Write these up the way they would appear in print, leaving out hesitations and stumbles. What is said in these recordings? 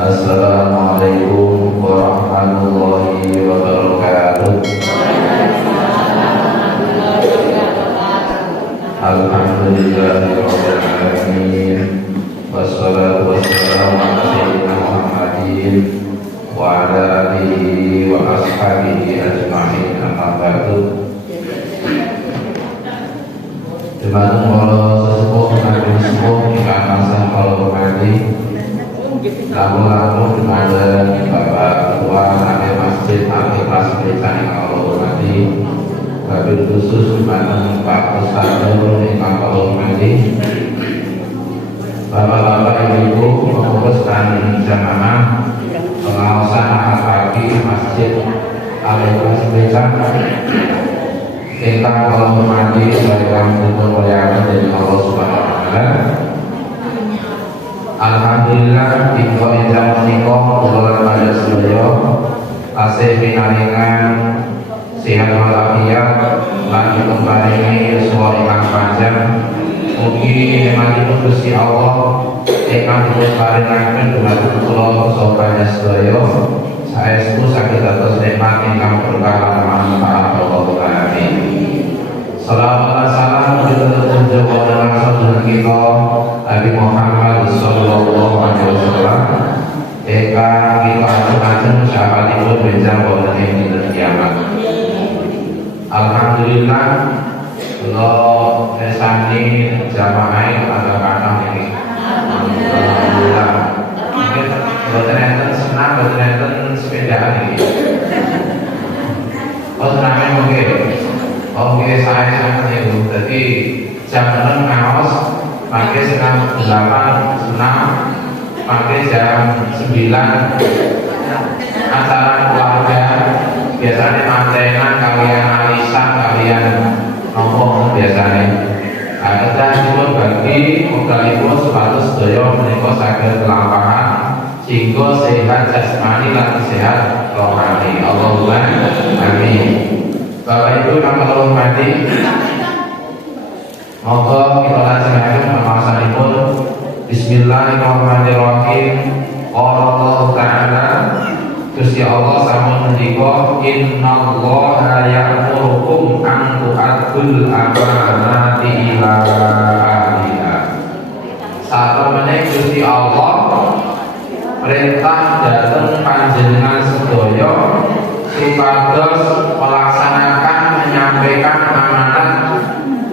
Assalamualaikum warahmatullahi wabarakatuh. Alhamdulillahirabbil alamin. Wassalatu wassalamu ala sayyidina Muhammadin wa ala alihi wa ashabihi ajma'in, amma ba'du. Dimanapun para sesepuh nabi sepuh ingkang tansah kula hormati, lalu kepada Bapak Ketua Akhir Masjid Al-Ikhlas Berikan yang kula hormati, wabil khusus dimanapun Pak Ustadzul ingkang kula hormati, Bapak-bapak, ibu-ibu, pengurus dan jamaah pengawasan ahad pagi Masjid Al-Ikhlas Berikan ingkang kula hormati, salam mulyakaken dening Allah Subhanahu wa taala. Alhamdulillah dina enjang menika kula pada sedaya tasih pinaringan sehat walafiat lan diparingi yuswa ingkang panjang. Mugi nikmatipun Gusti Allah ingkang diparingaken dhumateng kula sahabat sedaya saestu saged dados nikmat ingkang berkah lan manfaat. Allahumma amin. Salawat salam kita kepada Rasul kita Nabi Muhammad sallallahu alaihi wasallam. Eka kita ajeng sahabatipun benjang wonten ing dinten kiamat. Alhamdulillah kula nesani jamaah kadang-kadang ini. Alhamdulillah. Mboten enten senam, mboten enten sepedaan iki. Oh, sename mungkin. Oke, saya sangat itu. Jadi jam 6 ngaos, pakai jam 8 senam, pakai jam 9 acara keluarga. Biasanya mantenan, kalian alisan, kalian ngomong biasanya. Ada pun bagi modalipun supados sedaya menika saged kelampahan sehingga sehat jasmani lan sehat rohani. Allahumma amin. Bapak Ibu yang kula hormati, monggo kita lajengaken pembahasanipun. Bismillahirrahmanirrahim. Qala Allah Ta'ala, Gusti Allah sampun ngendika, innallaha ya'murukum an tu'addul amanati ila ahliha. Satemene Gusti Allah perintah dhateng panjenengan sedaya supados melaksanakan menyampaikan amanat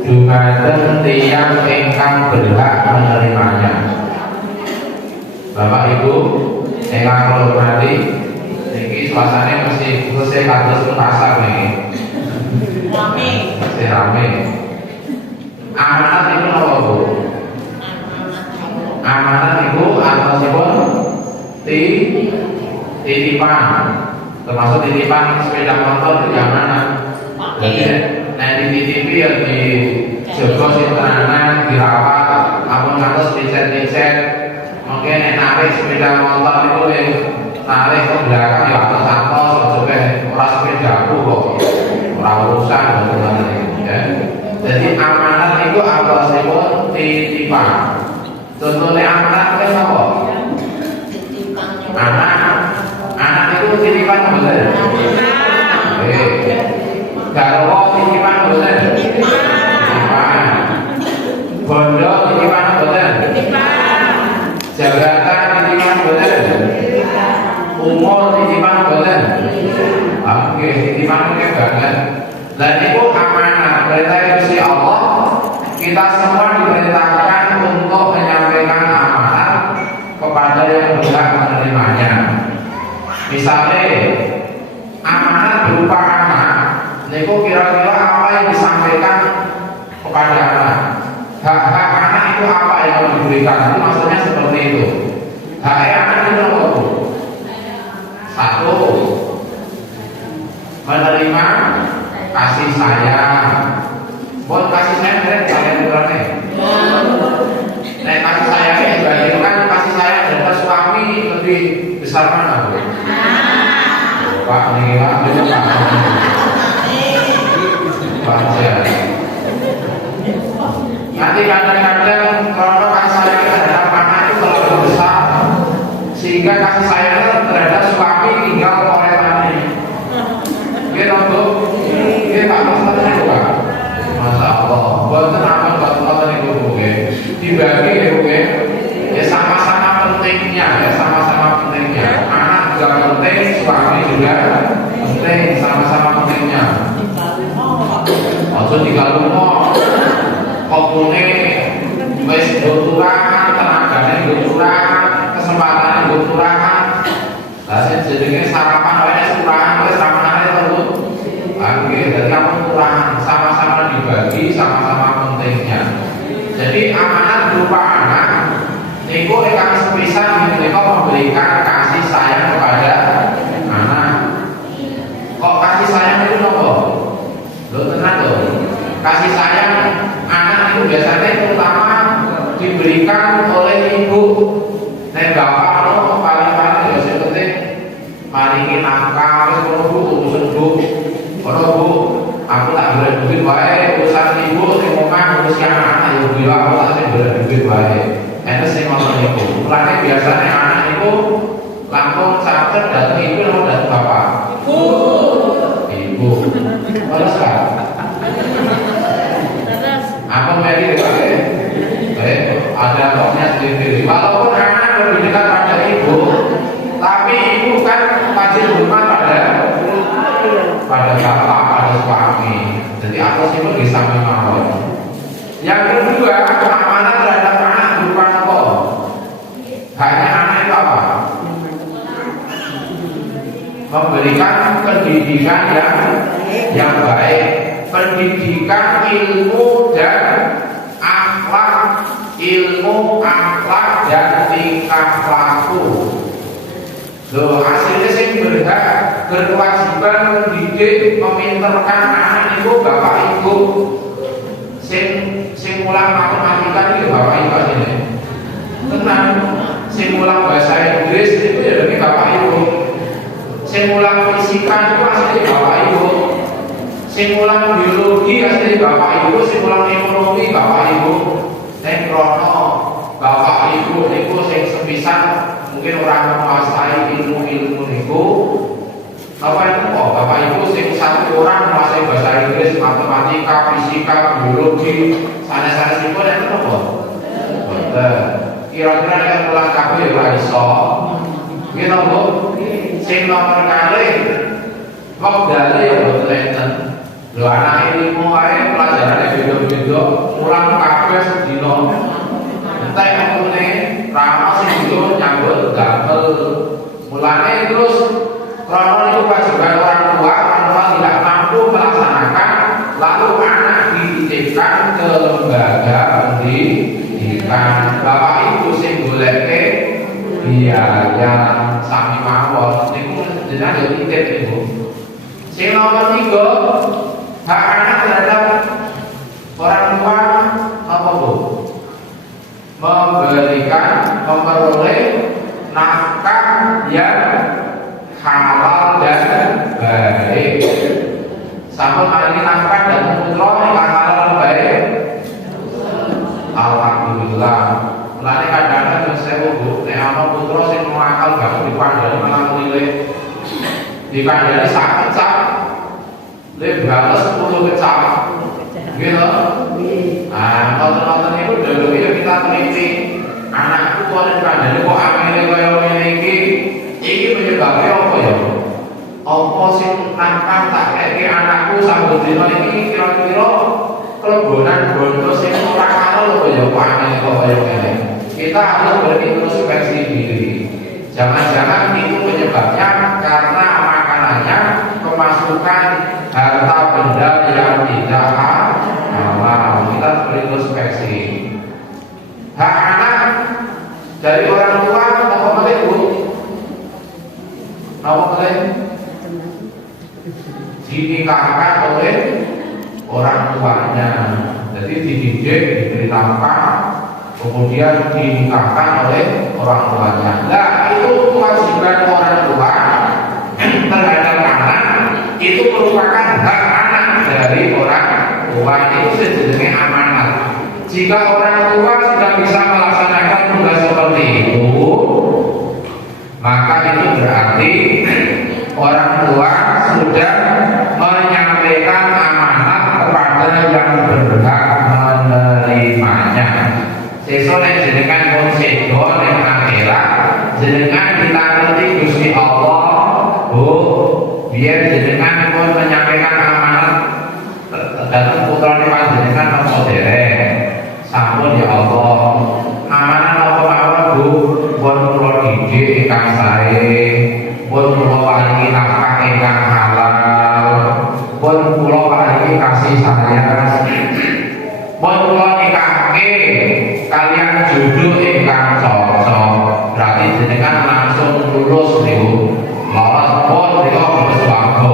dumateng tiyang ingkang berhak menerimanya. Bapak Ibu ingkang kula hormati, niki suasane mesti selesai kados pasar niki. Rame. Mesti rame. Amanat itu napa, Bu? Amanat itu artosipun titipan. Termasuk titipan sepeda motor juga amanat. Jadi nanti dititipi ya di jogo sintenan, dirawat, ampun ngantos dicet-dicet. Mungkin narik sepeda motor itu narik ke belakang ya atas-atas, coba orang sepedaku kok, orang urusan ya. Jadi amanat itu apa sih, Bu? Titipan. Contohnya amanat itu apa? Anak itu titipan bener. Garwa titipan bener. Titipan. Bondo titipan bener. Jabatan titipan bener. Umur titipan bener. Oke, titipan oke banget. Dan itu amanah perintah Gusti Allah. Kita semua diperintahkan untuk menyampaikan amanat kepada yang berhak menerimanya. Misalnya amanat berupa anak, niku kira-kira apa yang disampaikan kepada anak? Hak-hak anak itu apa yang harus diberikan? Itu maksudnya seperti itu. Hak anak itu apa? Satu, menerima kasih sayang. Buat kasih sayang kalian kurangnya. Nah, kasih sayangnya dibandingkan kasih sayang dari suami lebih besar mana, Bu? Pak, ini Pak, itu Pak. Nanti kadang-kadang kalau kasih sayang terhadap anak itu terlalu besar, sehingga Sehingga kasih sayangnya terhadap suami tinggal oleh tani. Gitu tuh, gitu Pak Maksudnya itu Pak. Masya Allah, buatan apa buatan itu bukan dibagi ya bukan. Ya sama-sama pentingnya, ya sama-sama pentingnya. Anak juga penting, suami juga penting, sama-sama pentingnya. Maksud dikalungno, kokune wis doturan, tenagane doturan, kesempatane doturan. Lah sing jenenge sarapan wae surahan wis ramanane to, Bu. Nggih, dadi aku kurang sama-sama dibagi, sama-sama pentingnya. Jadi amanat berupa anak niku ingkang sepisan menika memberikan kasih sayang kepada anak. Kok kasih sayang itu nopo? Lho tenan lho. Kasih sayang anak itu biasanya terutama diberikan oleh ibu. Nek bapak lo paling-paling ya sing penting maringi nafkah wis ngono Bu, urusan Bu. Ono Bu, aku tak boleh duit wae urusan ibu sing omah ngurus anak ya Bu, aku tak sing boleh duit wae. Enten sing ngono niku. Mulane biasane anak niku langsung catet dateng ibu atau dateng bapak? Ibu. Terus kan? Apa Mary dipakai? Baik, ada toknya sendiri. Walaupun anak lebih dekat pada ibu, tapi ibu kan wajib hormat pada bapak, pada suami. Jadi aku sih bisa memahami. Yang kedua, amanah terhadap anak berupa apa? Hanya anak itu apa? Memberikan pendidikan yang baik, pendidikan ilmu dan akhlak, dan tingkah laku. Loh, hasilnya sih berhak berkewajiban mendidik, meminterkan anak itu bapak ibu. Sing mulang matematika itu bapak ibu ini. Tenang, sing mulang bahasa Inggris itu ya dari bapak ibu. Sing mulang fisika itu asli bapak ibu. Sing mulang biologi asli bapak ibu. Sing mulang ekonomi bapak ibu. Nek krono bapak ibu niku sing sepisan mungkin orang menguasai ilmu-ilmu niku. Apa itu kok bapak ibu sing satu orang menguasai bahasa Inggris, matematika, fisika, biologi, sanes-sanes niku nek apa? Betul. Kira-kira nek mulang kabeh ora iso. Gitu Bu. Sing nomor kali wekdale ya mboten enten. Lho anak ilmu wae pelajarane beda-beda, mulang kabeh sedina. Entek ngene rama sing itu nyambut gatel. Mulane terus karena itu kewajiban orang tua tidak mampu melaksanakan, lalu anak dititipkan ke lembaga pendidikan. Bapak ibu sing goleke biaya sami mawon niku jenengan yo titip ibu. Sing nomor 3, hak anak terhadap orang tua apa Bu? Memberikan, memperoleh nafkah yang halal dan baik. Sampun maringi nafkah dan putra yang halal dan baik. Alhamdulillah. Mulane kadang-kadang sewu Bu, nek ana putra sing akal gak dipandani malah nilai. Dikandani sakit sak. Le balas 10 kecap. Gitu. Nonton-nonton itu dulu kita teliti. Anakku kok kandhane kok amene kaya ngene iki penyebabnya apa ya? Apa sing nangkang tak keke anakku sambut dina iki kira-kira kelebonan bondo sing ora halal kok ya panen kok kaya ngene. Kita harus berintrospeksi diri. Jangan-jangan itu penyebabnya karena makanannya kemasukan harta benda yang tidak halal. Kita berintrospeksi. Hak anak dari orang tua apa boleh Bu? Apa boleh? Dinikahkan oleh orang tuanya. Jadi dididik, diberi nafkah, kemudian dinikahkan oleh orang tuanya. Nah, itu kewajiban orang tua terhadap anak itu merupakan hak anak dari orang tua. Itu sebenarnya amanat. Jika orang tua sudah bisa melaksanakan tugas seperti itu, maka itu berarti orang tua sudah menyampaikan amanat kepada yang berhak menerimanya. Sesuk nek jenengan pun sedo ning akhirat, jenengan ditangleti Gusti Allah, Bu, biar jenengan pun menyampaikan amanat datang putrane panjenengan apa dereng. Sampun ya Allah, amanat apa mawon Bu, pun kula didik ingkang sae, pun kula paringi nafkah ingkang halal, pun kula paringi kasih sayang, pun kula nikahke kalian jodoh ingkang cocok. Berarti jenengan langsung lulus niku. Lolos pun niku bos swarga.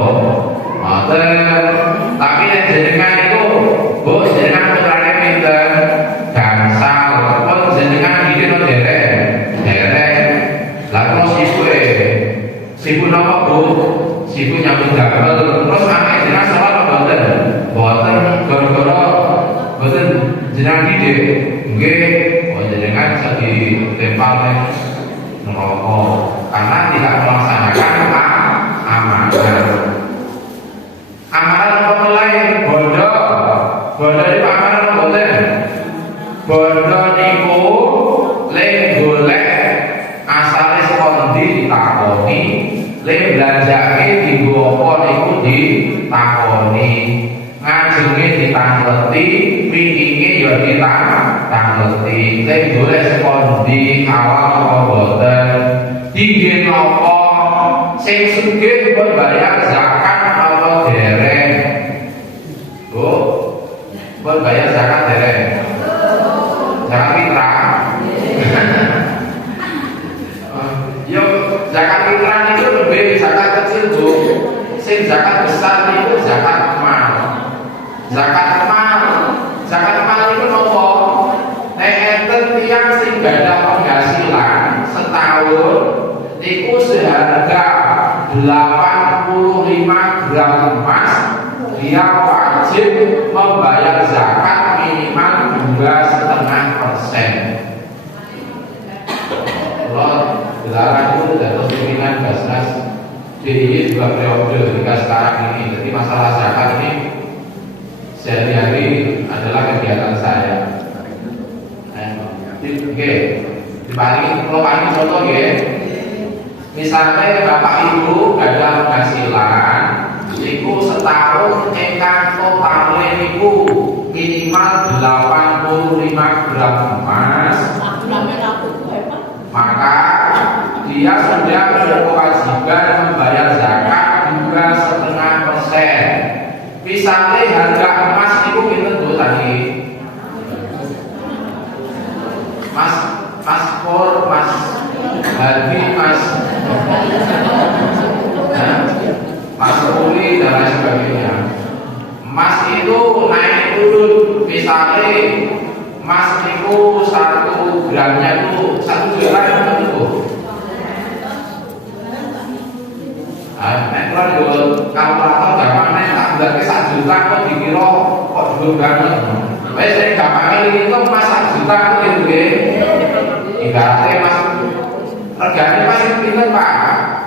Ngoten. Tapi nek jenengan itu, Bu, jenengan putrane pinten? Gangsal. Pun jenengan iki no derek. Lah terus ibu napa, Bu? Ibu nyambut damel. Terus anak jenengan salah apa mboten? Mboten, gara-gara mboten jenengan didik. Nggih, jenengan bisa ditempel ning neraka karena tidak melaksanakan amanat. Amanat apa mulai? Bondo itu amanat apa mboten? Bondo niku lek golek asale saka ndi ditakoni, lek belanjake dienggo apa niku ditakoni. Ngajenge ditangleti, winginge ya ditangleti. Lek golek saka ndi awal apa boten? Dingge napa? Sing sugih pun bayar zakat apa dereng? Bu, pun bayar zakat dereng? Zakat fitrah. Yo, zakat fitrah itu lebih zakat kecil, Bu. Sing zakat besar itu zakat mal. Zakat mal itu nopo? Nek enten tiyang sing gadah penghasilan setahun niku seharga 85 gram emas, dia wajib membayar zakat minimal 2,5%. Kalau dilarang itu dari pimpinan Basnas DIY 2 periode hingga sekarang ini. Jadi masalah zakat ini sehari-hari adalah kegiatan saya. Oke, diparingi contoh ya. Misalnya bapak ibu ada penghasilan, niku setahun ingkang totale niku minimal 85 gram emas. Maka dia sudah berkewajiban membayar zakat 2,5%. Misalnya harga emas niku pinten Bu tadi? Mas Pur, Mas Hadi, Mas Puli dan lain sebagainya. Emas itu naik turun. Misalnya emas itu 1 gramnya itu 1 juta itu. Nek kalau kalkulator gampangnya tak bulan ke 1 juta kok dikira kok dulu banget. Wes nek gampangnya itu emas 1 juta itu nggih. Ibaratnya emas regane emas itu pinten Pak?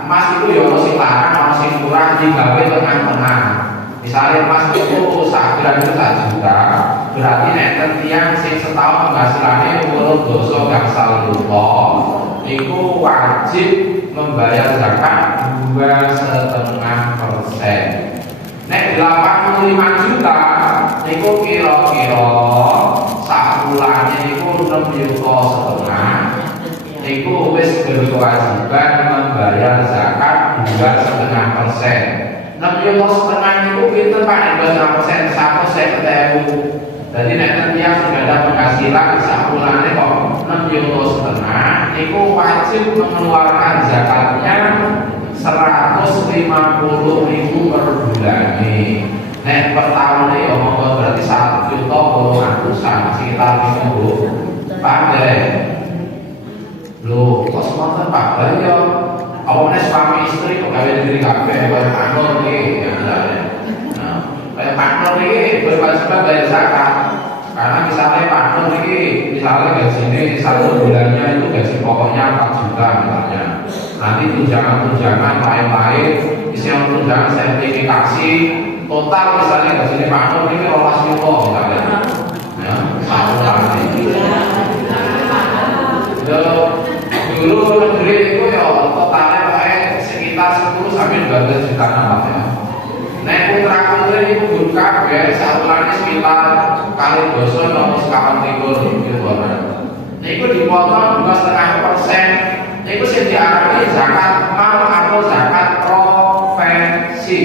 Emas itu ya ono sing larang, ono sing murah, digawe tengah-tengah. Misalnya emas itu 1 gram itu 1 juta, berarti nek tiyang sing setahun penghasilannya urut dosa gangsal rupa, niku wajib membayar zakat 2,5%. Nek 85 juta, niku kira-kira sak bulane niku 6,5 juta. Niku wis berkewajiban membayar zakat 2,5%. 6,5 niku pinten Pak? 2,5% 150.000. Jadi nek tiyang sudah ada penghasilan sak bulane kok 6,5 niku wajib mengeluarkan zakatnya 150.000 per bulan. Nek per tahun ya monggo berarti 1.800.000 sekitar niku. Paham ya? Loh, kok semangat Pak? Lah ya awalnya suami istri pegawai negeri kabeh kaya kantor iki ya. Nah, kaya kantor iki berkewajiban bayar zakat. Karena misalnya kantor iki misalnya gajinya 1 bulannya itu gaji pokoknya 4 juta misalnya. nanti tunjangan-tunjangan lain-lain, misalnya tunjangan sertifikasi total misalnya di sini Pak Nur ini 12 juta misalnya, ya satu kali. Dulu negeri itu ya totalnya kayak sekitar 10 sampai 12 juta namanya. Nek putra putri itu buka ya satuannya sekitar kali dosa nomor sekawan tidur gitu kan. Itu dipotong 2,5%. Itu sih diarani zakat mal atau zakat profesi.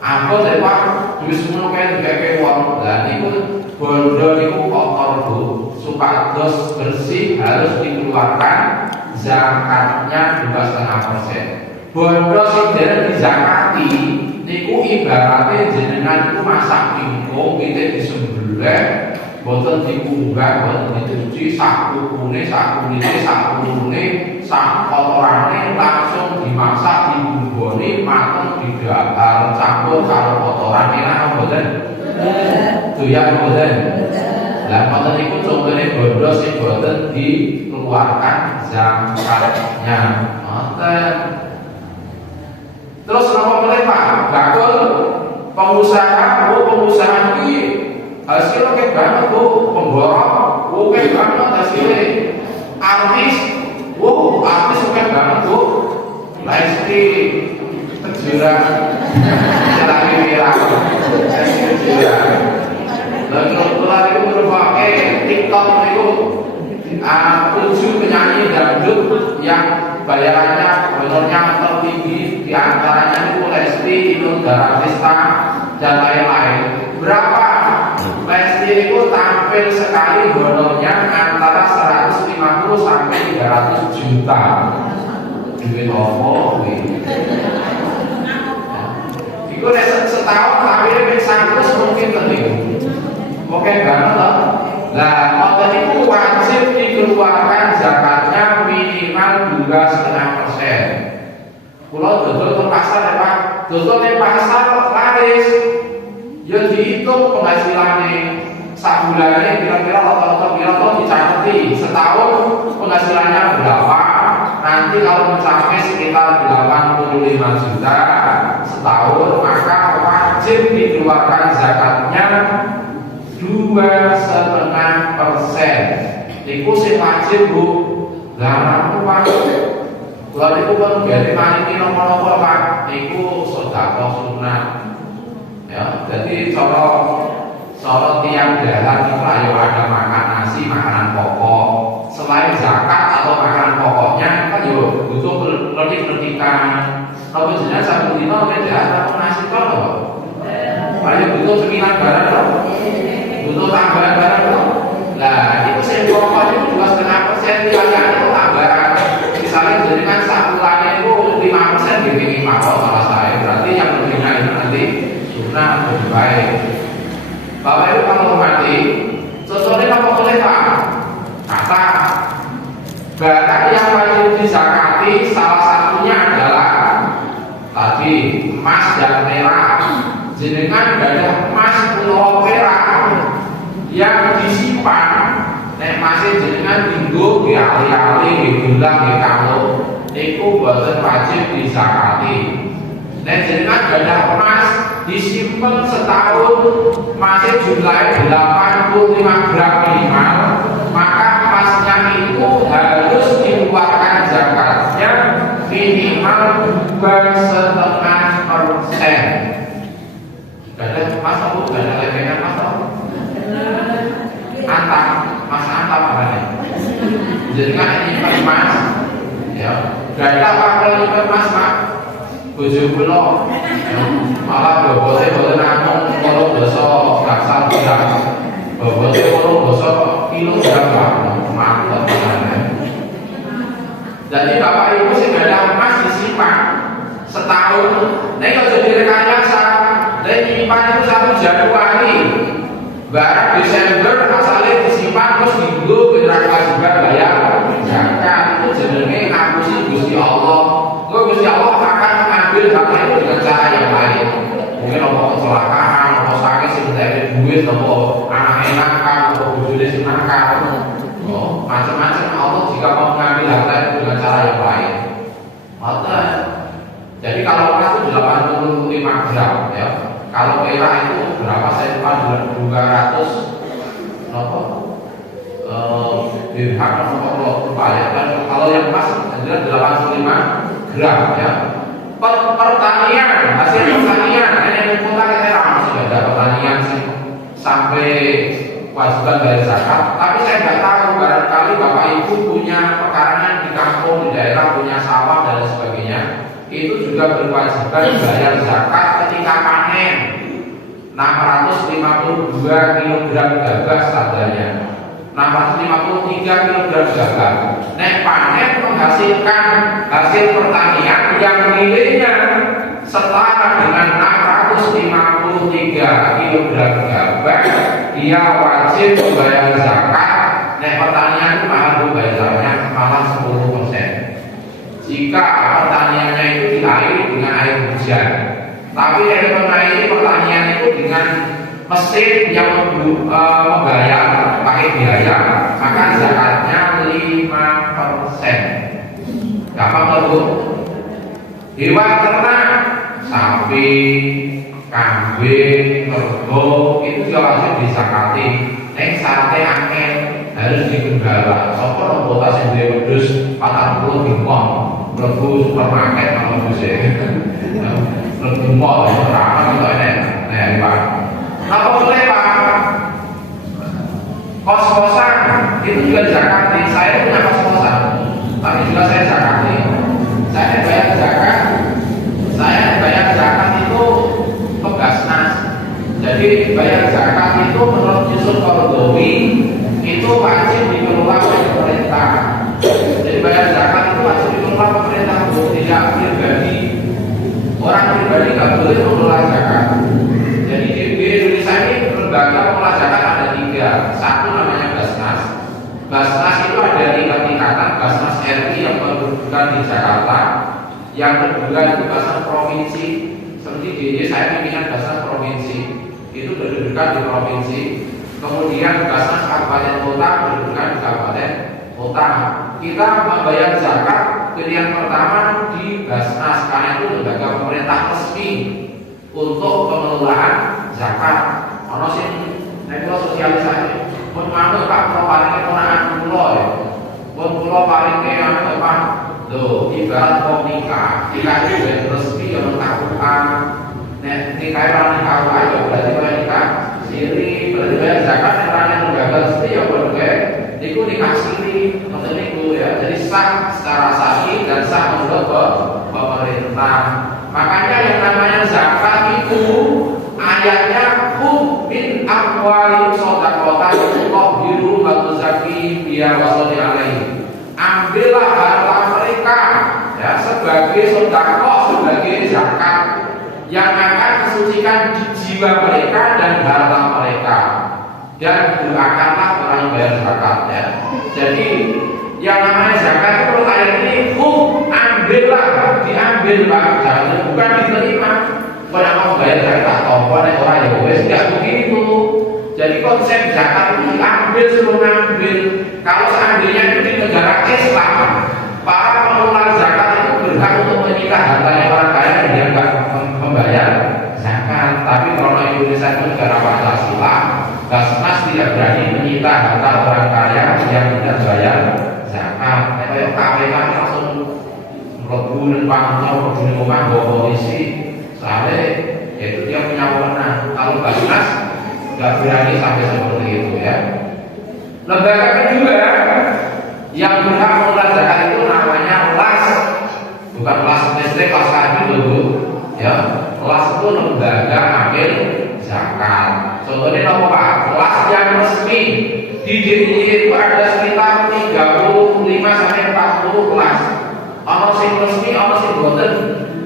Apa sih Pak? Duit semua kan kayak uang. Dan itu bondo itu kotor bu. Supados bersih harus dikeluarkan zakatnya 2,5%. Bondo sing dereng dizakati niku ibaratnya jenengan iku masak ingkung kita disembelih boten dikunggah boten dicuci sak kukune sak kulite sak kulune sak kotorane langsung dimasak dibumboni mateng didakar campur karo kotoran enak boten doyan boten lah boten iku contone bondo sing boten dikeluarkan zakatnya ngoten. Terus apa boleh Pak? Bakul pengusaha ini hasilnya kayak banget bu, pemborong, kayak banget hasilnya. Artis kayak banget bu. Lesti Kejora, lagi viral, Lesti Kejora. Dan kebetulan itu berbagai TikTok itu 7 penyanyi dangdut yang bayarannya honornya tertinggi diantaranya itu Lesti, Inul Daratista dan lain-lain. Berapa? Lesti itu tampil sekali honornya antara 150 sampai 300 juta. Duit opo itu setahun tampilnya 100 mungkin penting. Oke banget loh. Nah, motor itu wajib dikeluarkan zakatnya minimal 2,5%. Kalau dodol ke pasar ya Pak, dodol ke pasar laris, ya dihitung penghasilannya sebulannya kira-kira rata-rata dicacati setahun penghasilannya berapa. Nanti kalau mencapai sekitar 85 juta setahun, maka wajib dikeluarkan zakatnya 2,5%. Iku sing wajib bu. Lah aku Pak. Kalau itu kan dari paniti nomor Pak. Iku sedekah sunat. Ya, jadi cara tiang dalan itu ayo ada makan nasi, makanan pokok. Selain zakat atau makanan pokoknya kan yo butuh pendidikan. Kalau jenis satu dino beda atau nasi kalau paling butuh 9 barang loh. Butuh tambahan barang loh. Nah itu saya pokok itu 2,5% tiangnya itu tambahan. Misalnya jadi kan sakulannya itu 5% di minimal salah saya. Berarti yang lebihnya itu nanti sunnah lebih baik. Bapak Ibu kalau hormati, contohnya apa boleh Pak? Kata barang yang wajib dizakati salah satunya adalah tadi emas dan perak. Jenengan ada emas pulau perak yang disimpan, nek masih jenengan tinggu di ali-ali, di gelang, di kalung, itu buatan wajib dizakati. Nek jenengan ada emas disimpan setahun masih jumlahnya 85 gram minimal, maka emasnya itu harus dikeluarkan zakatnya minimal 2,5%. Ada emas apa? Ada lebengan emas apa? Antam, mas antam apa nih? Jadi kan ini emas, ya. Gak apa kalau ini emas Pak? Bujuk belum, malah bobotnya boleh namun kalau besok kasar bilang, bobotnya kalau besok kilogram mantap banget. Jadi bapak ibu sih gak ada emas disimpan setahun. Nih kalau jadi rekayasa, nih nyimpan itu 1 Januari, barang Desember asalnya disimpan terus minggu kewajiban bayar zakat. Itu jenenge ngapusi Gusti Allah. Gusti Allah akan mengambil harta itu dengan cara yang lain. Mungkin apa kecelakaan, apa sakit sih dari duit, apa anak enakan, apa bujune sing nakal. Oh, macam-macam Allah jika mau mengambil harta itu dengan cara yang Ngoten. Jadi kalau emas itu 85 gram ya. Kalau perak itu berapa saya lupa 200 apa? Dirham atau lupa ya. Dan kalau yang emas adalah 85 gram ya. Pertanian, hasil pertanian, ini kota kita sudah ada pertanian sih sampai kewajiban bayar zakat. Tapi saya nggak tahu, barangkali bapak ibu punya pekarangan di kampung, di daerah punya sawah dan sebagainya, itu juga berkewajiban bayar zakat ketika panen. 652 kg gabah seadanya, 653 kg gabah. Nek panen menghasilkan hasil pertanian yang nilainya setara dengan 653 kg gabah, dia wajib membayar zakat. Nek pertanian itu mahal bayar zakatnya malah 10%. Jika pertaniannya itu diairi dengan air hujan, tapi yang mengairi pertanian itu dengan mesin yang membayar pakai biaya, maka zakatnya 5%. Gampang terbuk. Hewan ternak, sapi, kambing, kerbau itu juga wajib disakati. Neng sate angin harus digembala. Sopo rombota sing duwe wedhus 40 bingkong, mlebu supermarket kalau bisa. Mlebu mall ora ono enek. Nah, Pak. Apa boleh Pak? Kos-kosan itu juga zakati. Saya punya kos-kosan, tapi juga saya zakati. Saya bayar zakat. Saya bayar zakat itu ke Basnas. Jadi bayar zakat itu menurut Yusuf Qaradawi itu wajib dikelola oleh pemerintah. Jadi bayar zakat itu wajib dikelola pemerintah, tidak pribadi. Orang pribadi nggak boleh mengelola zakat. Jadi di Indonesia ini lembaga pengelola zakat ada 3. Satu namanya Basnas. Basnas itu ada 3 tingkatan. Basnas RI yang berkedudukan di Jakarta. Yang kedua itu Basnas Provinsi. Seperti di ini saya pimpinan Basnas Provinsi. Itu berkedudukan di provinsi. Kemudian Basnas Kabupaten Kota berkedudukan di Kabupaten Kota. Kita membayar zakat pilihan pertama di Basnas karena itu lembaga pemerintah resmi untuk pengelolaan zakat. Ono sing nek sosialisasi pun manut Pak kula paringe ponakan kula ya. Pun kula paringe anu Pak. Lho, ibarat wong nikah, nikah itu resmi ya mentakukan. Nek nikah ora nikah ya berarti kaya nikah siri, berarti bayar zakat nek lembaga resmi ya berarti niku nikah siri, ngoten niku ya. Jadi sah secara sahih dan sah menurut pemerintah. Makanya yang namanya zakat itu ayatnya min amwalihim shadaqatan tutahhiruhum wa tuzakki biha wa sholli alaihi. Ambillah harta mereka ya sebagai sedekah, sebagai zakat yang akan mensucikan jiwa mereka dan harta mereka. Dan doakanlah orang yang bayar zakat ya. Jadi yang namanya zakat itu menurut ayat ini ambillah, diambil Pak, jangan bukan diterima. Kalau mau bayar zakat tombol orang ya wes tidak begitu. Jadi konsep zakat itu diambil suruh ngambil. Kalau seandainya itu di negara Islam, para pengelola zakat itu berhak untuk menyita hartanya orang kaya dan dia nggak membayar zakat. Tapi kalau Indonesia itu negara Pancasila, Basnas tidak berani menyita harta orang kaya yang tidak bayar zakat. Kayak KPK langsung melebu dan pantau melebu di rumah bawa polisi. Soalnya yaitu dia punya wewenang. Kalau Basnas nggak berani sampai seperti itu ya. Lembaga kedua yang berhak mengelola zakat itu namanya LAS, bukan LAS SD, LAS KADI dulu ya. LAS itu lembaga amil zakat. Contohnya apa Pak? LAS yang resmi di DIY itu ada sekitar 35 sampai 40 LAS. Ono sing resmi, ono sing boten.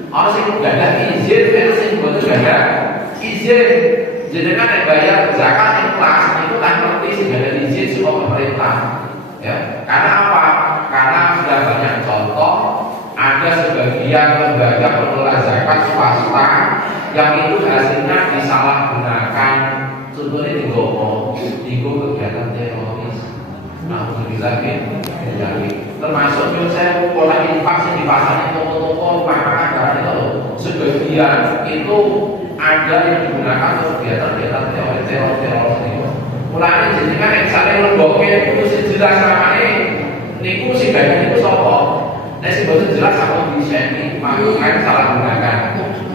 Ono sing gak ada izin, ono sing boten gak ada izin. Jadi kan yang bayar zakat yang LAS itu kan ngerti sih gak ada izin semua pemerintah. Ya, karena apa? Karena sudah banyak contoh ada sebagian lembaga pengelola zakat swasta yang itu hasilnya disalahgunakan. Contohnya di Gomo kegiatan teroris. Alhamdulillah jadi termasuk kalau saya pola infak di pasar toko-toko makanan itu sebagian itu ada yang digunakan untuk kegiatan-kegiatan teror ini. Mulanya jadi kan misalnya lemboknya itu sejelas namanya niku si bagian itu sopo. Nah si bosan jelas sama bisa ini melakukan salah gunakan.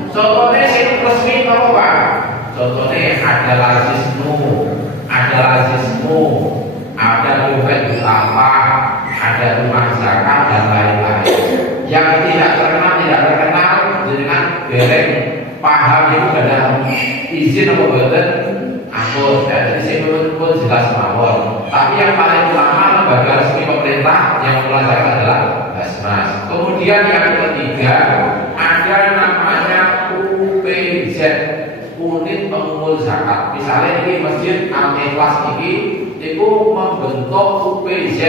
Contohnya si resmi apa pak? Contohnya ada lazismu, ada dompet apa, ada rumah zakat dan lain-lain. Yang tidak terkenal dengan dereng paham itu ada izin atau betul aku jadi saya pun jelas mawon. Tapi yang paling utama lembaga resmi pemerintah yang mengelola adalah Basnas. Kemudian yang ketiga ada namanya UPZ, unit pengumpul zakat. Misalnya ini masjid Al-Ikhlas ini itu membentuk UPZ.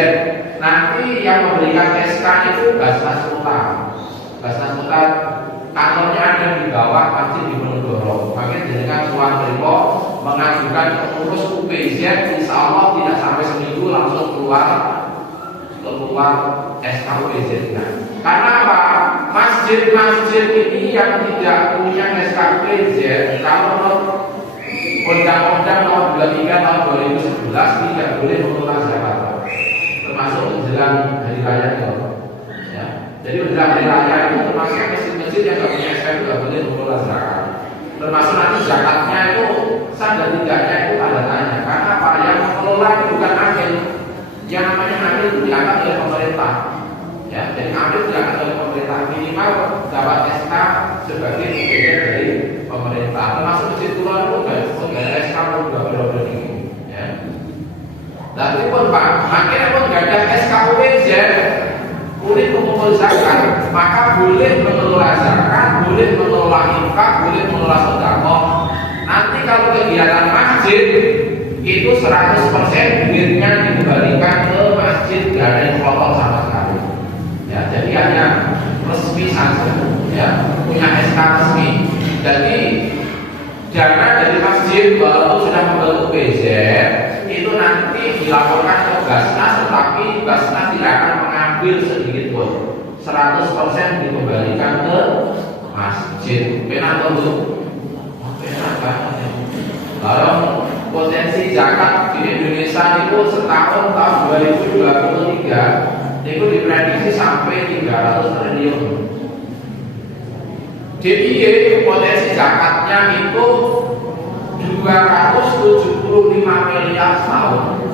Nanti yang memberikan SK itu Basnas Kota. Basnas Kota kantornya ada di bawah masjid di Ponorogo. Makanya dengan Tuan Ripo mengajukan pengurus UPZ, insya Allah tidak sampai seminggu langsung keluar SK UPZ. Karena apa? Masjid-masjid ini yang tidak punya SK UPZ, kalau Undang-Undang Nomor 23 Tahun 2011 tidak boleh mengelola zakat, termasuk menjelang hari raya itu. Ya. Jadi menjelang hari raya itu termasuk masjid-masjid yang tidak punya SK tidak boleh mengelola zakat. Termasuk nanti zakatnya itu sah dan tidaknya itu tanda tanya. Karena apa? Yang mengelola itu bukan amil. Yang namanya amil itu diangkat oleh pemerintah. Ya, jadi amil diangkat oleh pemerintah, minimal dapat SK sebagai bagian dari pemerintah. Termasuk masjid Kulon itu nggak ada SK pun berapa ini. Ya. Tapi pun Pak, akhirnya pun nggak ada SK UPZ, unit pengumpul zakat, maka boleh mengelola zakat, boleh mengelola infak, boleh mengelola sedekah. Nanti kalau kegiatan masjid itu 100% duitnya dikembalikan ke masjid, nggak ada yang potong sama sekali. Ya, jadi hanya resmi saja, ya, punya SK resmi. Jadi dana dari masjid walaupun sudah membentuk PZ itu nanti dilaporkan ke Basnas, tetapi Basnas tidak akan mengambil sedikit pun. 100% dikembalikan ke masjid. Benar atau benar banget ya. Kalau potensi zakat di Indonesia itu setahun tahun 2023 itu diprediksi sampai 300 triliun. DIY potensi zakatnya itu 275 miliar setahun.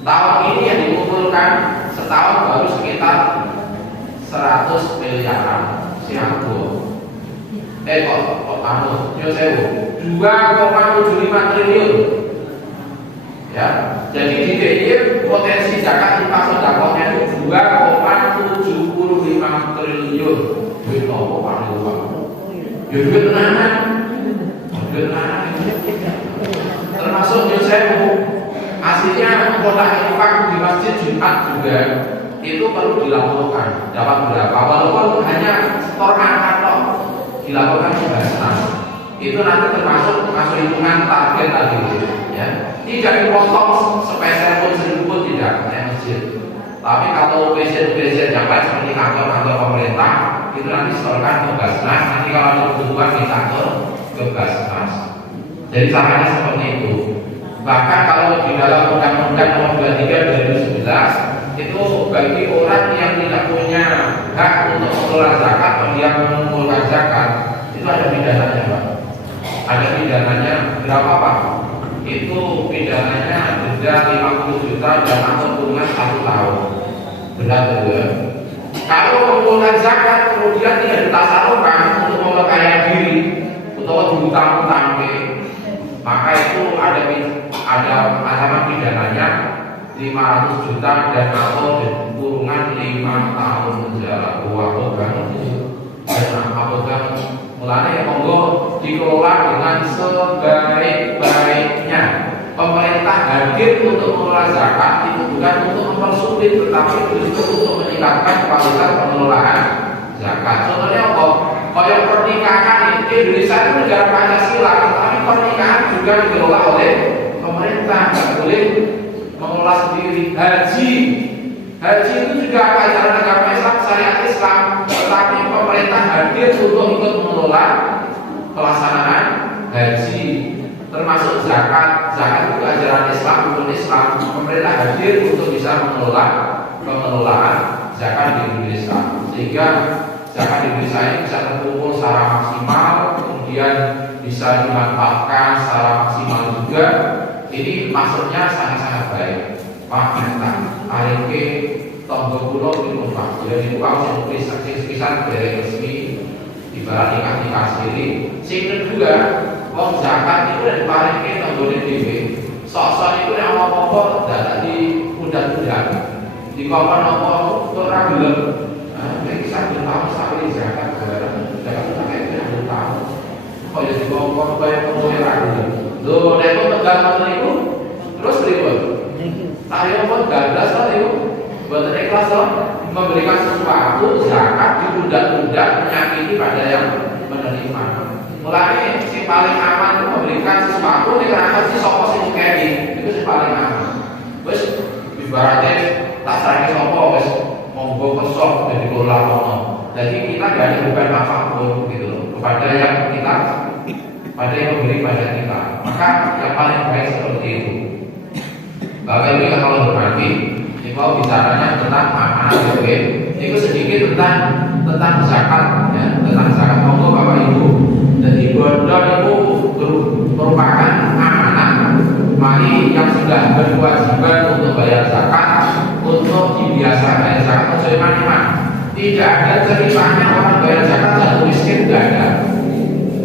Tahun ini yang dikumpulkan setahun baru sekitar 100 miliaran. Siapa? Kok 2,75 triliun. Ya, jadi di DIY potensi zakat infak sedekahnya itu 2,75 triliun. Duit apa paling luar? Ya duit tenanan. Termasuk Yosefu. Aslinya kotak infak di masjid Jumat juga itu perlu dilaporkan dapat berapa, walaupun hanya setor angka dilaporkan ke Basnas. Itu nanti termasuk hitungan target tadi, ya. Tidak dipotong sepeser pun 1000 pun tidak kayak masjid. Tapi kalau PZ yang lain seperti kantor-kantor pemerintah itu nanti setorkan ke Basnas. Nanti kalau ada kebutuhan kita ke Basnas. Jadi caranya seperti itu. Bahkan kalau di dalam Undang-Undang Nomor 23 2011 itu bagi orang yang tidak punya hak untuk mengelola zakat atau dia mengumpulkan zakat itu ada pidananya Pak. Ada pidananya berapa Pak? Itu pidananya denda 50 juta dan kurungan 1 tahun. Benar betul. Kalau mengumpulkan zakat kemudian tidak ditasarufkan untuk memperkaya diri atau diutang-utang, maka itu ada ancaman pidananya 500 juta dan atau kurungan 5 tahun penjara. Waktu banget dan apabila mulanya monggo dikelola dengan sebaik-baiknya. Pemerintah hadir untuk mengelola zakat itu bukan untuk mempersulit, tetapi justru untuk meningkatkan kualitas pengelolaan zakat. Contohnya apa? Kayak pernikahan Indonesia itu negara Pancasila, tapi pernikahan juga dikelola oleh pemerintah. Nggak boleh mengelola sendiri. Haji itu juga ajaran agama Islam, syariat Islam, tetapi pemerintah hadir untuk ikut mengelola pelaksanaan haji, termasuk zakat. Zakat itu ajaran Islam, rukun Islam. Pemerintah hadir untuk bisa mengelola pengelolaan zakat di Indonesia, sehingga zakat di Indonesia ini bisa terkumpul secara maksimal, kemudian bisa dimanfaatkan secara maksimal juga. Ini maksudnya sangat-sangat baik. Pak Mentan, Arike, Tonggo Pulau di Rumah. Jadi itu aku nulis saksi-saksisan dari resmi ibarat nikah sendiri. Sing kedua, wong zakat itu dari Arike Tonggo DPW. Sok-sok itu yang apa-apa tidak di undang-undang. Di kapan apa untuk ragulan. Ini satu tahun sampai zakat barang. Zakat itu kayak 30 tahun. Kok jadi ngomong kayak ngomongnya ragulan. Loh, nek pegang itu terus berikut. Saya pun gagas lah itu, buat ikhlas loh, memberikan sesuatu zakat ditunda-tunda menyakiti pada yang menerima. Mulai si paling aman itu memberikan sesuatu dengan akan si sopo si mukeni itu si paling aman. Terus ibaratnya tak sayang sopo, terus monggo kesok jadi kelola mono. Jadi kita gak ada beban apapun gitu kepada yang kita, pada yang memberi pada kita. Maka yang paling baik seperti itu. Bapak Ibu kalau hormati, ini mau bicaranya tentang amanah zakat. Itu sedikit tentang zakat, ya, tentang zakat. Monggo Bapak Ibu. Jadi bondo itu merupakan amanah. Mari yang sudah berkewajiban untuk bayar zakat, untuk dibiasakan bayar zakat sesuai mana. Tidak ada ceritanya orang bayar zakat jatuh miskin, tidak ada.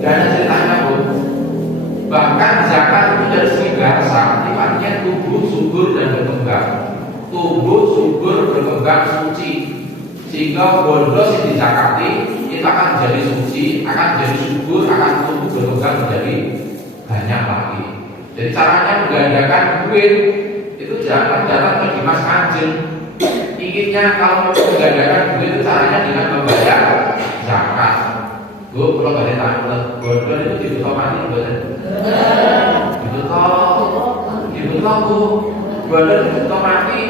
Tidak ada ceritanya, Bu. Bahkan zakat itu dari segi bahasa sifatnya tubuh subur dan berkembang. Tubuh subur berkembang suci, sehingga bondo yang dizakati itu akan jadi suci, akan jadi subur, akan tumbuh berkembang menjadi banyak lagi. Jadi caranya menggandakan duit itu jangan datang ke Dimas Kanjeng. Inginnya kalau menggandakan duit itu caranya dengan membayar zakat. Bu, kalau nggak ada tanggung bondo itu dibutuh mati, dibutuh Bu, bondo dibutuh mati.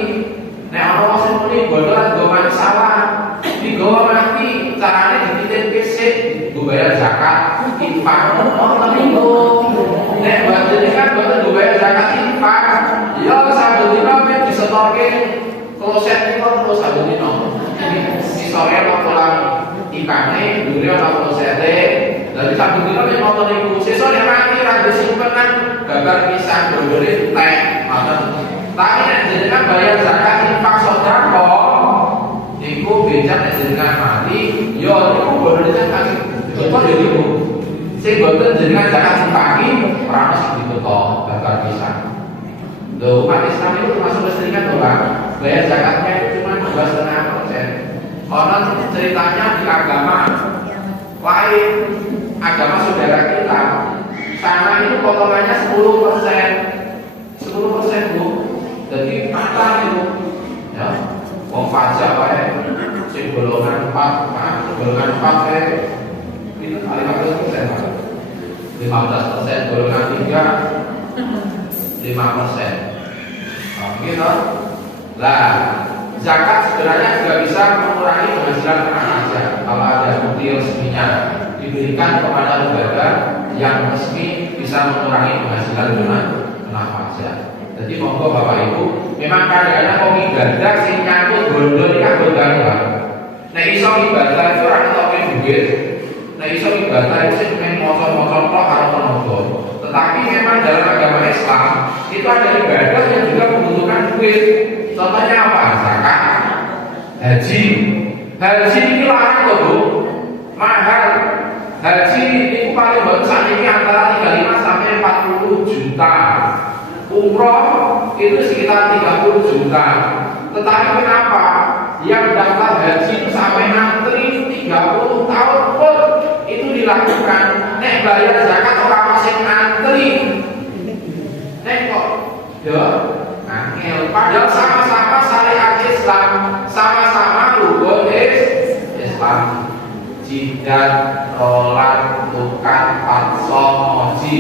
Nek orang masih muni bondo kan gue mati sawah, digawa mati. Caranya dititip kesek, gue bayar zakat, infak. Tapi Bu, nek buat jadi kan bondo gue bayar zakat infak. Ya satu dino men disetorke kloset itu terus satu dino. Ini sore lo pulang ikane dure ana klosete. Dadi satu dino nek motor iku sesuk nek mati ra disimpenan gambar pisang bondone tek. Tapi nek jenengan bayar zakat infak sedekah iku becak nek jenengan mati ya iku bondone kan betul ya iku. Sing boten jenengan zakat infak ora ono sing ditoto gambar pisang. Lho umat Islam itu termasuk keseringan lho Pak. Bayar zakatnya itu cuma 2,5%. Orang ceritanya di agama lain, agama saudara kita sana itu potongannya 10% Bu. Jadi mata itu ya wong pajak wae sing golongan 4 itu 15%. 15% golongan 3 5%. Gitu. Lah zakat sebenarnya juga bisa mengurangi penghasilan kena pajak kalau ada bukti resminya diberikan kepada lembaga yang resmi bisa mengurangi penghasilan kena pajak. Jadi monggo Bapak Ibu, memang kadang-kadang kok ibadah sing nyangkut bondo iki kan gondang Pak. Nek iso ibadah itu ora ketoke duit. Nek iso ibadah itu sing men moco-moco tok karo tenaga. Tetapi memang dalam agama Islam itu ada ibadah yang juga membutuhkan duit. Contohnya apa? Zakat, haji. Haji ini larang loh Bu, mahal. Haji ini paling besar ini antara 35 sampai 40 juta. Umroh itu sekitar 30 juta. Tetapi kenapa? Yang daftar haji sampai antri 30 tahun pun itu dilakukan. Nek bayar zakat orang masih antri. Nek kok, ya. Padahal sama-sama syariat Islam, sama-sama rukun Islam. Jidat, rolan, tukar, patso, moji.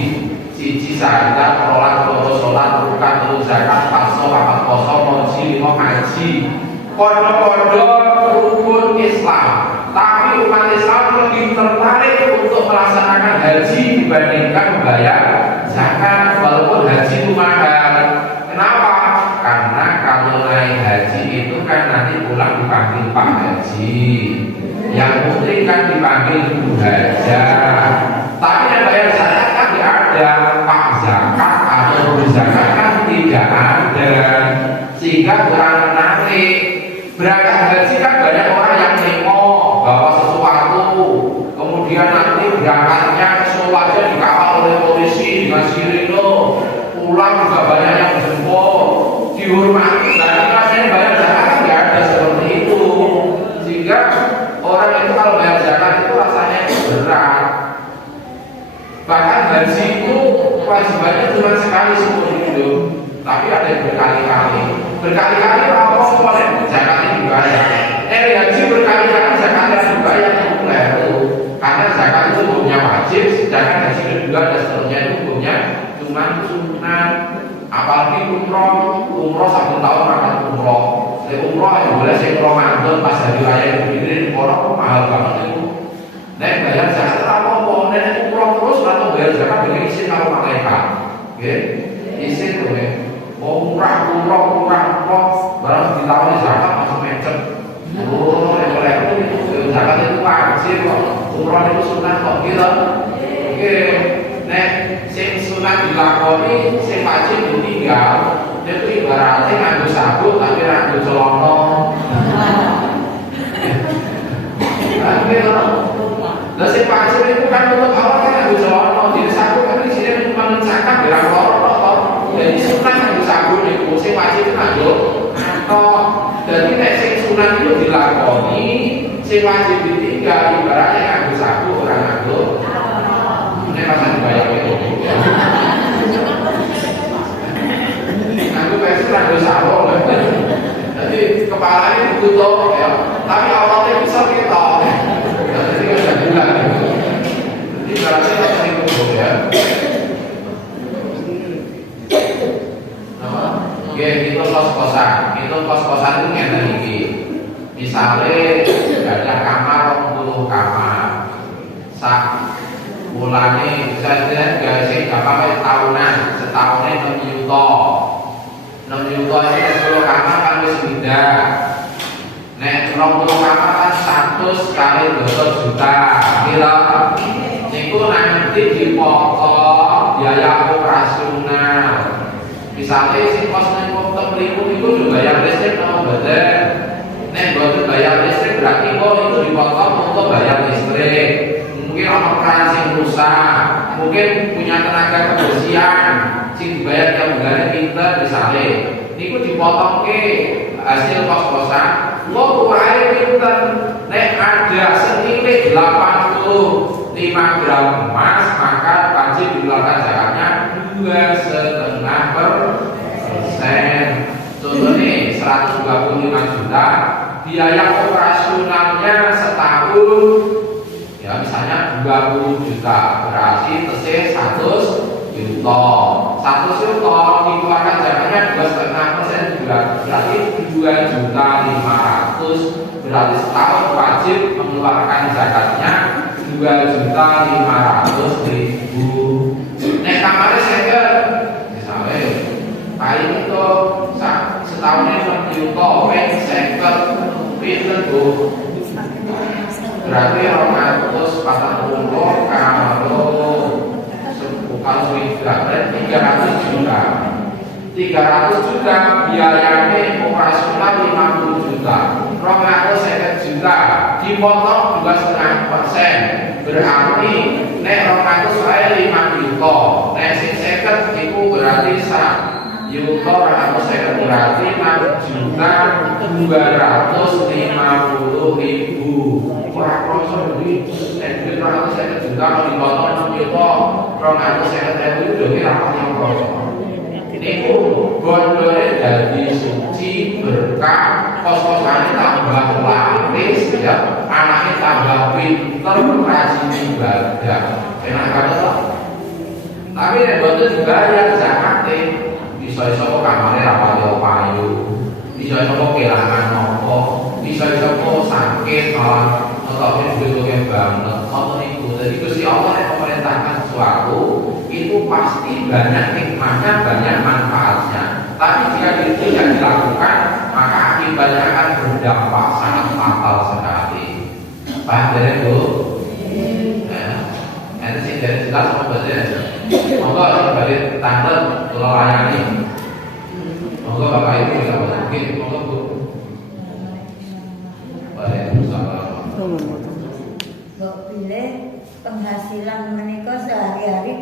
siji zakat, sholat, sholat, rukat, zakat, paso, papat poso, moji, limo haji. Kodo-kodo rukun Islam, tapi umat Islam lebih tertarik untuk melaksanakan haji dibandingkan membayar zakat, walaupun haji itu mahal. Kenapa? Karena kalau naik haji itu kan nanti pulang dipanggil Pak Haji, yang putri kan dipanggil Bu Haja. Tapi yang bayar zakat kan tidak ada, Pak Zakat atau Bu Zakat kan tidak ada, sehingga kurang menarik. Berangkat haji kan banyak orang yang nengok bawa sesuatu, kemudian nanti berangkatnya aja dikawal oleh polisi dengan sirine, pulang juga banyak yang jemput, dihormati. Dan rasanya bayar zakat kan tidak ada seperti itu, sehingga orang itu kalau bayar zakat itu rasanya berat. Bahkan haji itu kewajibannya cuma sekali seumur hidup, tapi ada yang berkali-kali Allah boleh zakatnya dibayar. Haji berkali-kali zakatnya dibayar itu keliru, karena zakat itu hukumnya wajib, sedangkan haji kedua dan seterusnya itu hukumnya cuma sunat. Apalagi umroh 1 tahun akan umroh. Umroh yang boleh saya Ramadan pas hari raya Idul Fitri, mahal banget itu. Nek bayar zakat apa? Nek umroh terus atau bayar zakat dengan izin kalau malaikat, izin tuh murah, barang ditawari zakat masuk mencet. Zakat itu wajib kok, umroh itu sunat kok gitu. Nek sing sunat dilakoni, sing wajib ditinggal. Itu ibaratnya nganggo sabuk tapi nganggo celana. Lah sing wajib itu kan untuk awal kan nganggo celana, jadi sabuk kan di sini cuma mencatat bilang loro. Jadi sunat nganggo sabuk niku, sing wajib nganggo atok. Jadi nek sing sunat itu dilakoni, sing wajib ditinggal ibaratnya nganggo sabuk ora nganggo. Nek pas dibayar itu. Nganggo pesi nganggo sarung. Jadi kepalanya ditutup ya, tapi awalnya bisa ketok. Jadi enggak bulan. Jadi berarti harus ditutup ya. Itu kos-kosan. Itu kos-kosan itu ngene iki. Misale ada kamar 20 kamar. Sak bulane bisa gaji apa tahunan, setahunnya 6 juta. 6 juta itu 10 kamar kan wis beda. Nek 20 kamar kan 100 kali 12 juta. Kira niku nanti dipotong biaya operasional. Misalnya si kos nek potong ribu itu bayar listrik atau badan. Nek boten bayar listrik berarti kok itu dipotong untuk bayar listrik. Mungkin orang keran sing rusak, mungkin punya tenaga kebersihan sing dibayar tiap bulan pinter misalnya. Niku dipotong ke hasil kos-kosan, lo kuwae pinter. Nek ada senilai 85 gram emas, maka wajib dikeluarkan zakatnya 2,5%. Contohnya 125 juta, biaya operasionalnya setahun ya misalnya 20 juta, berarti tersisa 100 juta. 100 juta dikeluarkan zakatnya 2,5%, berarti 2.500.000. Berarti setahun wajib mengeluarkan zakatnya 2.500.000. Nek kamarnya segel, misalnya kain itu setahunnya 6 juta, pen segel, pinter tuh. Berarti 240 kalau berarti 300 juta. 300 juta biayanya operasional 50 juta. 250 juta dipotong 2,5%. Berarti nek 200 saya 5 juta. Nek sing 50 itu berarti 1 juta 250 berarti 6 juta 250.000. Orang krosok duit, duit 250 juta kalau dipotong 6 juta 250.000 itu kira apa yang krosok? Ini bondolnya jadi suci berkah, kos-kosannya tambah laris, ya, anaknya tambah pinter, rajin ibadah. Enak banget lah. Tapi nek boten dibayar zakate, bisa-bisa kok kamare ra payu payu. Bisa-bisa kok kelangan nopo, bisa-bisa kok sakit malah otoke duwe banget. Ngoten niku. Jadi Gusti Allah nek memerintahkan sesuatu itu pasti banyak hikmahnya, banyak manfaatnya. Tapi jika itu tidak dilakukan, maka akibatnya akan berdampak sangat fatal sekali. Paham dari Bu? Nanti sih dari jelas mau bahasnya. Monggo balik tanglet kalau layani. Monggo Bapak Ibu bisa mungkin monggo Bu. Waalaikumsalam. Mbok pilih penghasilan menikah sehari-hari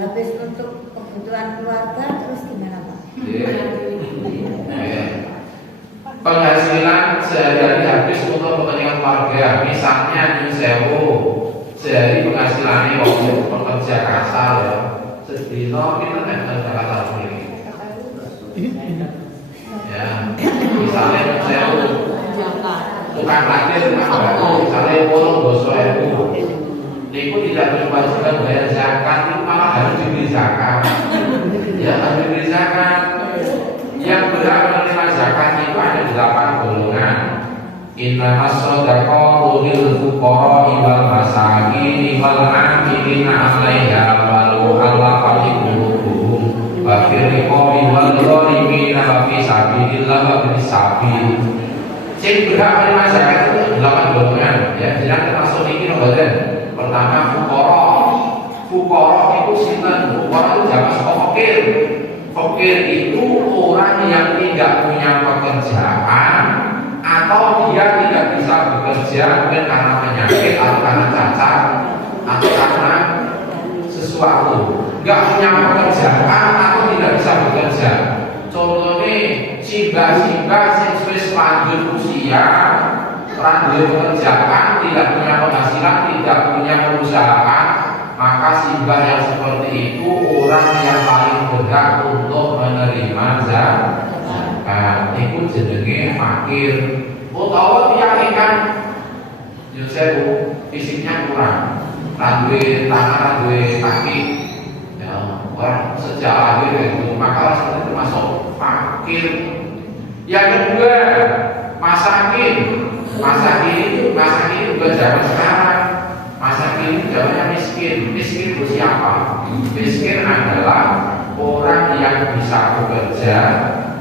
habis untuk kebutuhan keluarga terus gimana Pak? Penghasilan sehari-hari habis untuk kepentingan keluarga, misalnya di sewu sehari penghasilannya waktu pekerja kasar ya sedino kita kerja kasar ini ya misalnya di sewu tukang takdir misalnya bolong doso itu itu tidak berkewajiban bayar zakat, itu malah harus diberi zakat ya harus diberi zakat. Yang berhak menerima zakat itu ada 8 golongan. Innamas shadaqatu lil fuqara'i wal masakin wal 'amilina 'alaiha wal mu'allafati qulubuhum wa fir riqabi wal gharimina wa fi sabilillah wa bis sabil. Sing berhak menerima zakat itu 8 golongan ya. Jenengan termasuk iki mboten. Pertama fuqara. Fuqara itu sinten? Fuqara itu jamak saka fakir. Fakir itu orang yang tidak punya pekerjaan atau dia tidak bisa bekerja mungkin karena penyakit atau karena cacat atau karena sesuatu, nggak punya pekerjaan atau tidak bisa bekerja. Contohnya simbah-simbah yang wis lanjut usia, lanjut pekerjaan, tidak punya penghasilan, tidak punya perusahaan, maka simbah yang seperti itu orang yang paling berhak untuk menerima zakat. Itu jenenge fakir. Utawa tiyang kan Yusuf fisiknya kurang, randuwe tangan, randuwe kaki, ya, orang sejak lahir itu, maka orang seperti itu masuk fakir. Yang kedua masakin. Masakin itu bukan zaman sekarang. Masa kini jawabannya miskin. Miskin itu siapa? Miskin adalah orang yang bisa bekerja,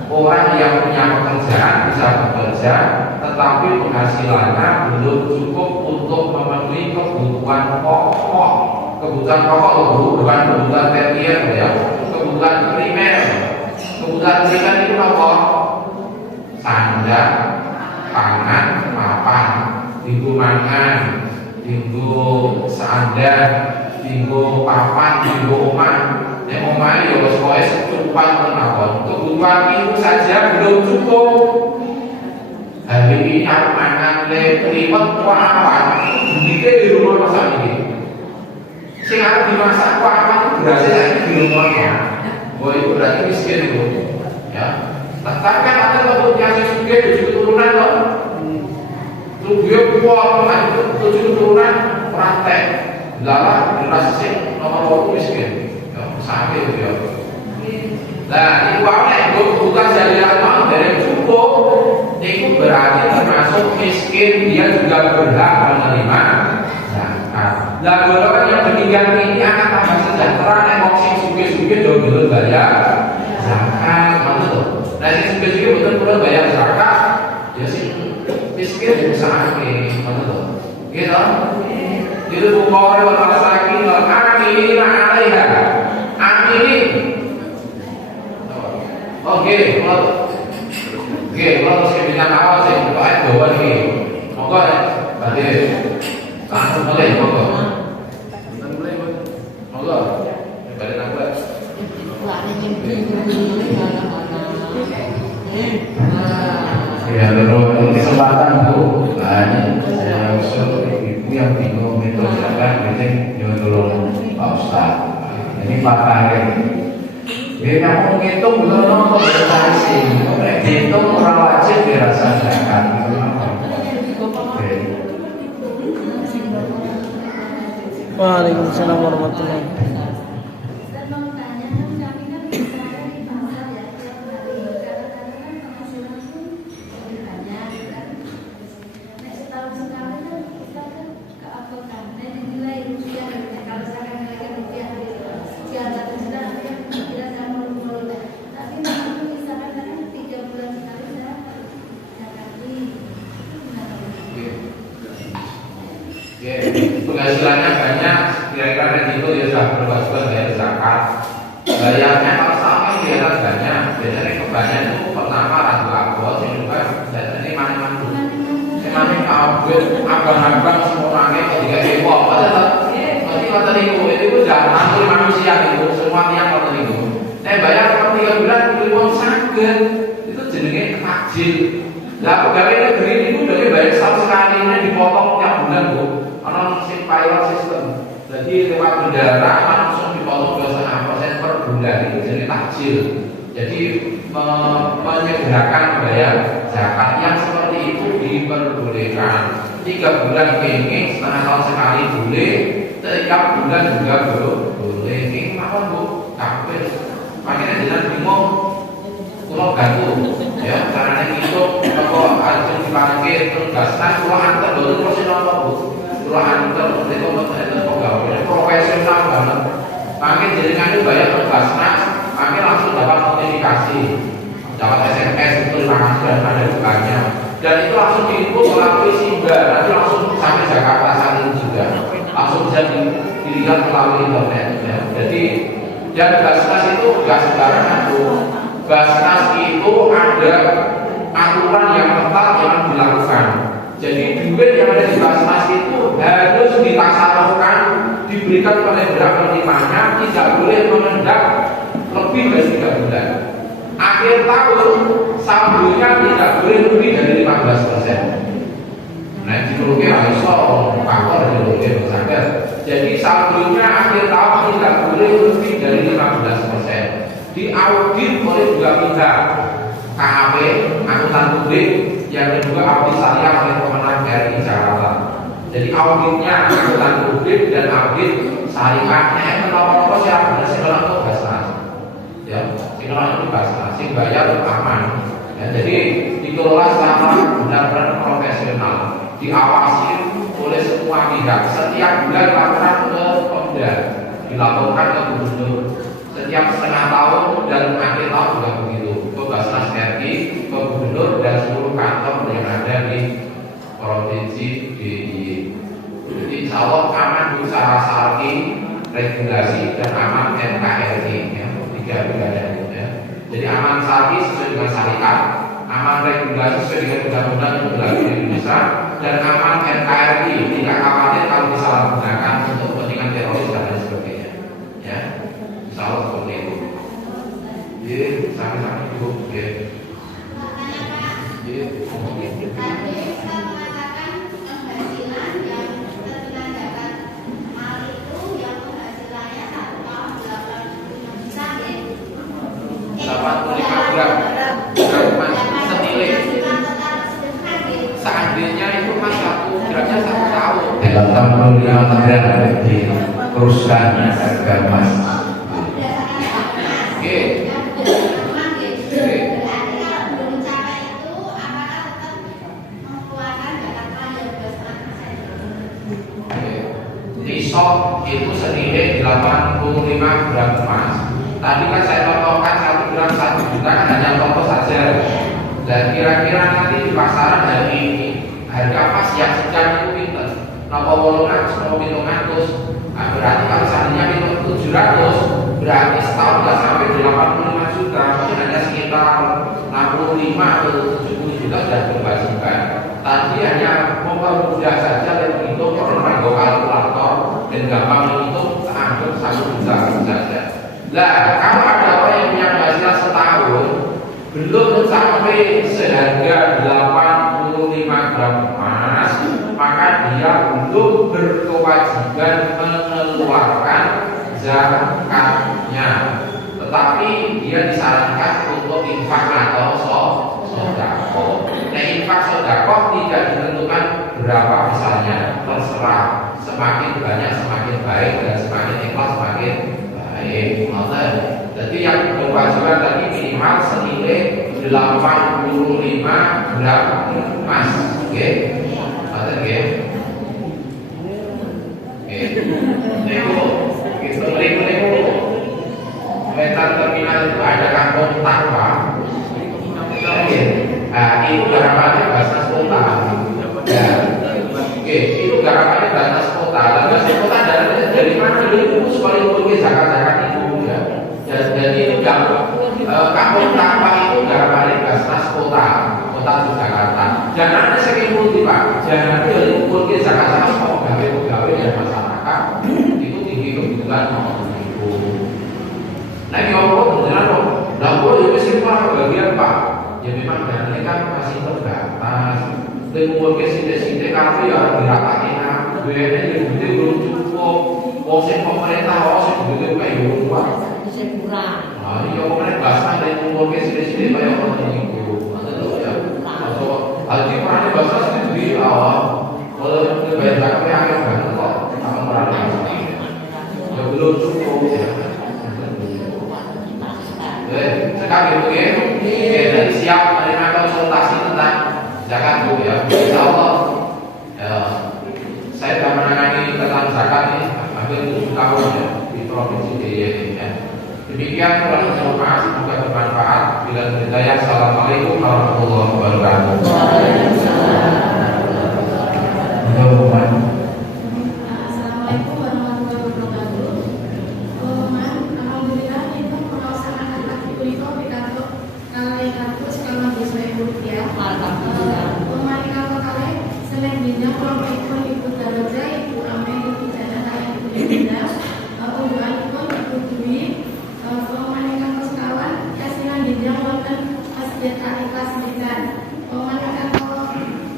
orang yang punya pekerjaan bisa bekerja, tetapi penghasilannya belum cukup untuk memenuhi kebutuhan pokok. Kebutuhan pokok bukan kebutuhan tersier ya, kebutuhan primer. Kebutuhan primer itu apa? Sandang, pangan, papan, tinggu mangan, tinggu sandang, tinggu papan, tinggu omah. Nek omah ya wis kowe secukupan menawon. Kebutuhan itu saja belum cukup. Hari ini aku mangan liwet kuapan. Dike di rumah masak iki. Sing arep dimasak kuapan berarti lagi di rumahnya. Oh itu berarti miskin itu. Ya. Tapi kan ada kebutuhan sing juga turunan loh. Dia kuat, tujuh turunan praktek. Lala generasi sing nomor 1 miskin. Ya, sakit ya. Nah, itu apa? Kebutuhan sehari-hari dari cukup. Itu berarti termasuk miskin. Dia juga berhak menerima zakat. Nah, golongan yang demikian ini akan tambah sejahtera. Nek wong sing sugih-sugih dong bayar zakat, betul. Nah, sing sugih-sugih betul bayar zakat. Ya sing miskin usaha ini, betul. Gitu. Jadi fuqara wal masakin wal 'amilina 'alaiha. Amilin. Oke, kalau saya bilang awal saya buka ayat bawah ini. Monggo ya. Berarti langsung mulai monggo. Monggo. Balik nambah. Ya, terus kesempatan Bu. Nah, ini saya usul ibu yang bingung itu zakat, ini nyuruh Pak Ustaz. Ini Pak Karim. Dia kamu ngitung belum nonton bersaksi. Ngitung orang wajib dirasa zakat. Waalaikumsalam warahmatullahi wabarakatuh. Ya, penghasilannya banyak, kira-kira itu ya sudah berkewajiban bayar zakat. Bayarnya kalau sama di atas banyak, biasanya kebanyakan itu pertama ragu abot, yang kedua biasanya mana-mana. Emangnya abot, abang-abang semuanya ketiga kewok, berarti kata itu jangan nanti manusia itu semua tiang kata itu. Bayar per 3 bulan itu uang sakit, itu jenenge takjil. Lah pegawai negeri itu dari bayar setahun sekali ini dipotong tiap bulan bu. Karena sistem pilot sistem, jadi lewat bendara langsung dipotong 2,5% per bulan itu jadi takjil. Jadi menyegerakan bayar zakat yang seperti itu diperbolehkan. 3 bulan pengen, setengah tahun sekali boleh, setiap bulan juga boleh. Ini apa bu? Kafir. Makanya jangan bingung. Kalau gantung, ya caranya gitu. Kalau ada dipanggil terus gasnas, kalau antar betul pasti nomor bu. Kalau antar itu pegawai profesional banget. Makin jaringan itu bayar terus gasnas, makin langsung dapat notifikasi, dapat SMS itu terima kasih dan ada bukannya. Dan itu langsung diinput melalui Simba, nanti langsung sampai Jakarta saat ini juga. Langsung bisa dilihat melalui internet. Ya. Jadi dan gasnas itu gak sembarangan tuh. Basnas itu ada aturan yang ketat yang dilakukan. Jadi duit yang ada di Basnas itu harus ditasarufkan, diberikan pada penerimanya, tidak boleh mengendap lebih dari 3 bulan. Akhir tahun saldonya tidak boleh lebih dari 15%. Nah, di Rukia iso faktor di Rukia sadar. Jadi saldonya akhir tahun tidak boleh lebih dari 15%. Diaudit oleh 2 pihak, KAP, angkutan publik, yang kedua audit syariah oleh Kemenang RI Jakarta. Jadi auditnya angkutan publik dan audit syariahnya kenapa siapa sih kalau itu Basnas, ya, kalau itu Basnas, sih bayar aman. Ya, jadi dikelola secara benar-benar profesional, diawasi oleh semua pihak. Setiap bulan laporan ke Pemda, dilaporkan ke Gubernur. Setiap setengah tahun dan akhir tahun juga begitu ke Basnas RI, ke Gubernur dan seluruh kantor yang ada di provinsi DIY. Jadi insya Allah aman secara syar'i, regulasi dan aman NKRI ya, 3 pilkada itu ya. Jadi aman syar'i sesuai dengan syariat, aman regulasi sesuai dengan undang-undang yang berlaku di Indonesia, dan aman NKRI tidak khawatir kalau disalahgunakan untuk kepentingan teroris dan lain sebagainya. Ya. Salah seperti itu. Jadi sampai-sampai cukup. Tadi saya mengatakan penghasilan yang terkena zakat mal itu yang penghasilannya 1 tahun 85 juta ya. 85 gram senilai. Seandainya itu mas 1 gramnya 1 tahun. 85 gram di perusahaan harga emas. Nisab itu senilai 85 gram emas. Tadi kan saya contohkan 1 gram 1 juta, hanya contoh saja. Dan kira-kira nanti di pasaran hari ini harga emas yang sekian itu pinter. Napa 800, mau 700. Nah, berarti kalau seandainya itu 700, berarti setahun nggak sampai 85 juta, mungkin hanya sekitar 65 atau 70 juta sudah berkewajiban. Tadi hanya mempermudah saja dan menghitung perlu kalkulator dan gampang menghitung, anggap 1 juta saja. Nah, kalau ada orang yang punya penghasilan setahun belum mencapai seharga 85 gram emas, maka dia belum berkewajiban mengeluarkan zakatnya. Tetapi dia disarankan untuk infak atau sedekah. Nah, infak sedekah tidak ditentukan berapa misalnya, terserah. Semakin banyak semakin baik dan semakin ikhlas semakin baik. Jadi yang berkewajiban tadi minimal senilai 85 gram emas. Oke. Oke. Itu beli-beli Metan terminal itu ada kampung takwa. Nah, itu garapannya Basnas Kota. Ya. Oke, itu garapannya Basnas yang kampung tanpa itu garapannya Basnas kota Yogyakarta. Jangan ada segi multi pak, jangan ada multi Jakarta mau pegawai dan masyarakat itu tinggi kebutuhan mau itu. Nah ini apa beneran loh? Lah kok itu sih pak bagian pak? Ya memang dananya kan masih terbatas. Dan multi sinte kafe ya dirapatin BNN yang gede belum cukup. Posisi pemerintah harus gede kayak gitu pak. Bisa kurang. Nah ini pemerintah Basnas dan multi sinte kayak orang itu. Aldi perannya bahasa sendiri awal kalau bayar zakat yang akan banget kok sama perannya ya belum cukup sekali mungkin dari siap menerima konsultasi tentang zakat bu ya insya Allah saya sudah menangani tentang zakat ini hampir 7 tahun ya di provinsi DIY ya. Demikian telah informasi semoga bermanfaat. Bila berhidayah, assalamualaikum warahmatullahi wabarakatuh. Assalamualaikum warahmatullahi wabarakatuh. Alhamdulillah itu pengawasan anak ibu di kantor kalian kampus kalau bisa rupiah. Alhamdulillah. Pemain kantor kalian selain bina